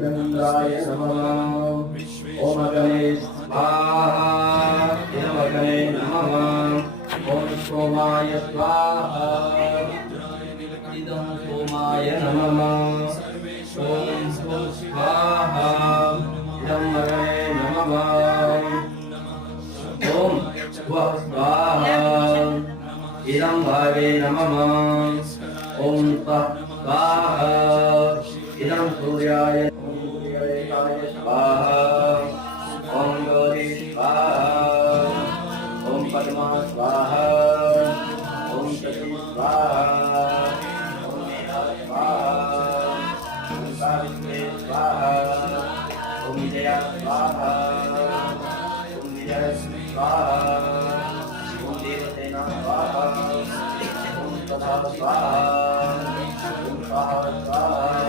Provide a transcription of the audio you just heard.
ब्रह्मराय नमः। ओम अग्ने स्वाहा इदम् अग्ने नमः। ओम सोमाय स्वाहा इदं सोमाय नमः। ओम स्वाहा इदम् अग्ने नमः। ओम स्वाहा इदं भावे नमः। ओम स्वाहा इदं सूर्याय स्वाहा। ओम ज्योति स्वाहा। ओम पद्मा स्वाहा। ओम शक्ति स्वाहा। ओम मेधा स्वाहा। ओम सावित्री स्वाहा। ओम विजया स्वाहा। ओम विजय स्वाहा। ओम देवसेना स्वाहा। ओम तथा स्वाहा। ओम स्वाहा स्वाहा।